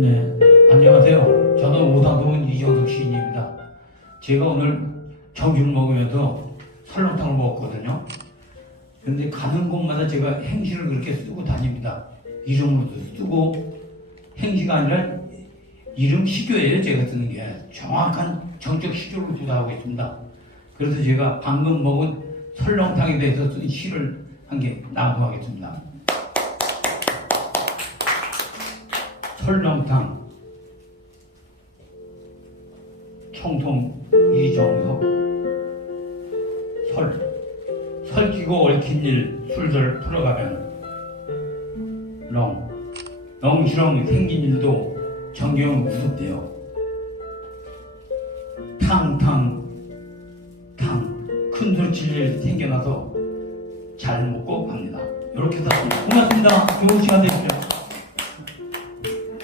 네, 안녕하세요. 저는 오다돈 이정석 시인입니다. 제가 오늘 점심 먹으면서 설렁탕을 먹었거든요. 근데 가는 곳마다 제가 행시를 그렇게 쓰고 다닙니다. 이름으로도 쓰고 행시가 아니라 이름 시교예요. 제가 쓰는 게 정확한 정적 시교를 구사하고 있습니다. 그래서 제가 방금 먹은 설렁탕에 대해서 쓴 시를 한 개 낭송하겠습니다. 설렁탕 청송 이정석 설 설기고 얽힌 일 술술 풀어가면 렁. 렁시렁 생긴 일도 정경 무섭대요. 탕탕 탕큰 소리 칠일 생겨나서 잘 먹고 갑니다. 이렇게 썼습니다 고맙습니다. 좋은 시간 되십시오